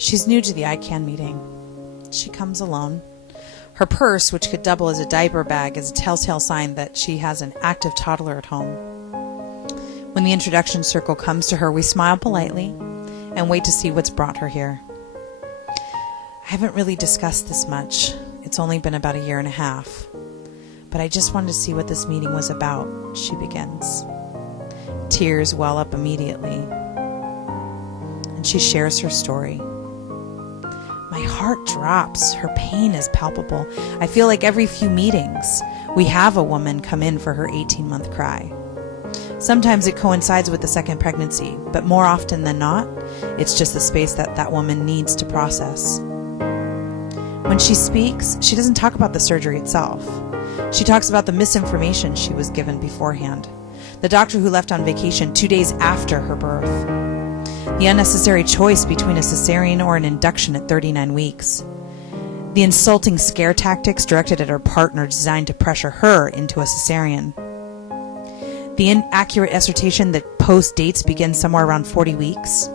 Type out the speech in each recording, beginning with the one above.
She's new to the ICANN meeting. She comes alone. Her purse, which could double as a diaper bag, is a telltale sign that she has an active toddler at home. When the introduction circle comes to her, we smile politely and wait to see what's brought her here. I haven't really discussed this much. It's only been about a year and a half. But I just wanted to see what this meeting was about, she begins. Tears well up immediately. And she shares her story. My heart drops. Her pain is palpable. I feel like every few meetings, we have a woman come in for her 18-month cry. Sometimes it coincides with the second pregnancy, but more often than not, it's just the space that woman needs to process. When she speaks, she doesn't talk about the surgery itself. She talks about the misinformation she was given beforehand. The doctor who left on vacation 2 days after her birth. The unnecessary choice between a cesarean or an induction at 39 weeks. The insulting scare tactics directed at her partner designed to pressure her into a cesarean. The inaccurate assertion that post dates begin somewhere around 40 weeks.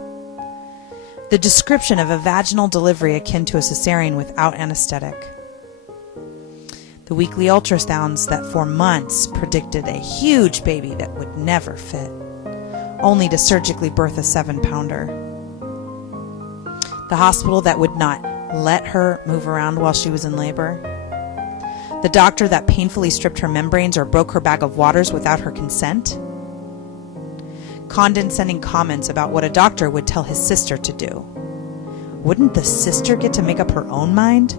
The description of a vaginal delivery akin to a cesarean without anesthetic. The weekly ultrasounds that for months predicted a huge baby that would never fit, only to surgically birth a 7-pounder. The hospital that would not let her move around while she was in labor. The doctor that painfully stripped her membranes or broke her bag of waters without her consent. Condescending comments about what a doctor would tell his sister to do. Wouldn't the sister get to make up her own mind?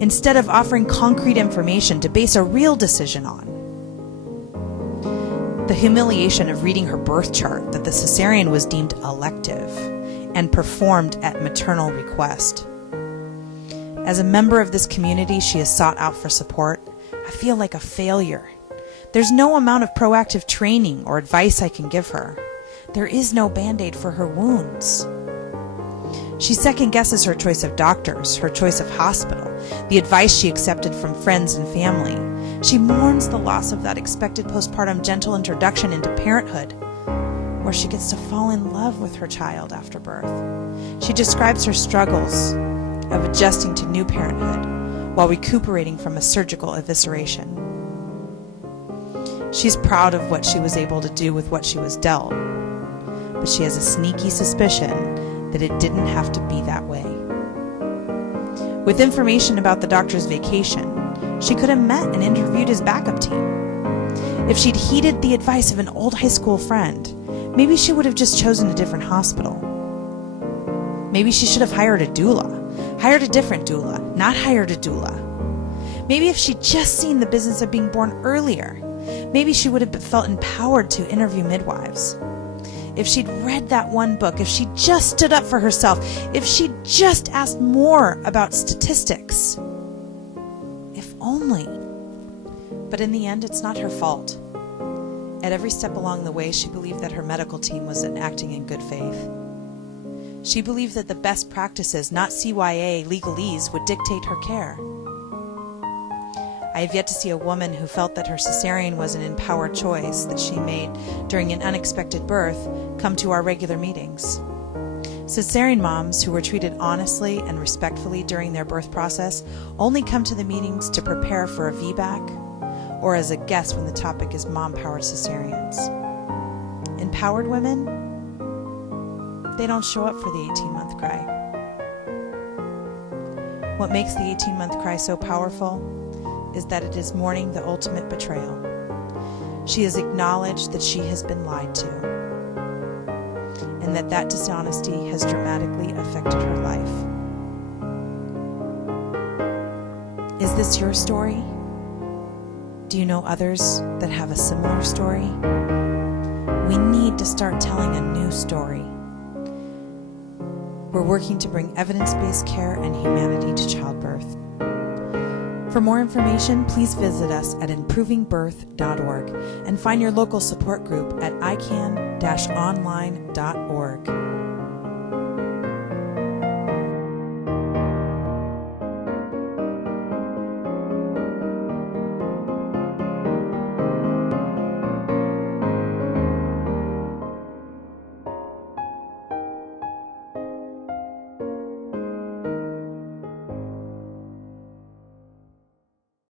Instead of offering concrete information to base a real decision on. The humiliation of reading her birth chart that the cesarean was deemed elective and performed at maternal request. As a member of this community she has sought out for support, I feel like a failure. There's no amount of proactive training or advice I can give her. There is no Band-Aid for her wounds. She second-guesses her choice of doctors, her choice of hospital, the advice she accepted from friends and family. She mourns the loss of that expected postpartum gentle introduction into parenthood, where she gets to fall in love with her child after birth. She describes her struggles of adjusting to new parenthood while recuperating from a surgical evisceration. She's proud of what she was able to do with what she was dealt, but she has a sneaky suspicion that it didn't have to be that way. With information about the doctor's vacation, she could have met and interviewed his backup team. If she'd heeded the advice of an old high school friend, maybe she would have just chosen a different hospital. Maybe she should have hired a doula. Hired a different doula, not hired a doula. Maybe if she'd just seen the business of being born earlier, maybe she would have felt empowered to interview midwives. If she'd read that one book, if she just stood up for herself, if she'd just asked more about statistics. If only. But in the end, it's not her fault. At every step along the way, she believed that her medical team was acting in good faith. She believed that the best practices, not CYA legalese, would dictate her care. I have yet to see a woman who felt that her cesarean was an empowered choice that she made during an unexpected birth come to our regular meetings. Cesarean moms who were treated honestly and respectfully during their birth process only come to the meetings to prepare for a VBAC or as a guest when the topic is mom-powered cesareans. Empowered women, they don't show up for the 18-month cry. What makes the 18-month cry so powerful is that it is mourning the ultimate betrayal. She has acknowledged that she has been lied to, and that dishonesty has dramatically affected her life. Is this your story? Do you know others that have a similar story? We need to start telling a new story. We're working to bring evidence-based care and humanity to childbirth. For more information, please visit us at improvingbirth.org and find your local support group at ican-online.org.